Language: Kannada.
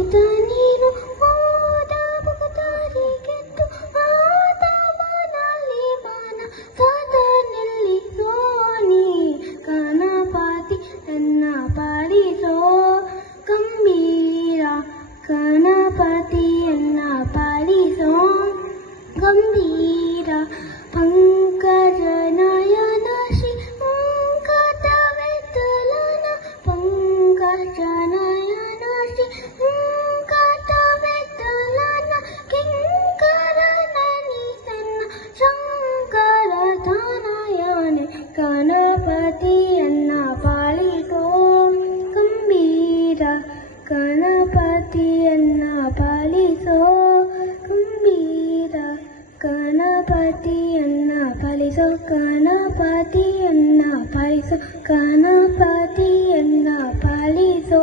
ಆಡಿದ ನೀನು ಹೋದ ಭುಗುತ್ತಾರಿಗೆದ್ದು ಆದವನಲ್ಲಿ ಮಾನ ಸಾತ ನಿಲ್ಲಿಸೋ ನೀ ಗಣಪತಿ ನನ್ನ ಪಾಲಿಸೋ ಗಂಭೀರ ಗಣಪತಿಯನ್ನ ಪಾಲಿಸೋ ಗಂಭೀರ ಪಂಕಜ ನಯನ ಶ್ರೀ ವೆಂಕಟವೆತ್ತಲನ ಪಂಕಜ ನಯನ ಶ್ರೀ ವೆಂಕಟವೆತ್ತಲನ ಕಿಂಕರನನಿಸನ್ನ ಶಂಕರ ತನಯನೆ ಗಣಪತಿಯನ್ನ ಪಾಲಿಸೋ ಗಂಭೀರ ಗಣಪತಿಯನ್ನ ಪಾಲಿಸೋ ಗಂಭೀರ ಗಣಪತಿಯನ್ನ ಪಾಲಿಸೋ ಗಣಪತಿಯನ್ನ ಪಾಲಿಸೋ ಗಣಪತಿಯನ್ನ ಪಾಲಿಸೋ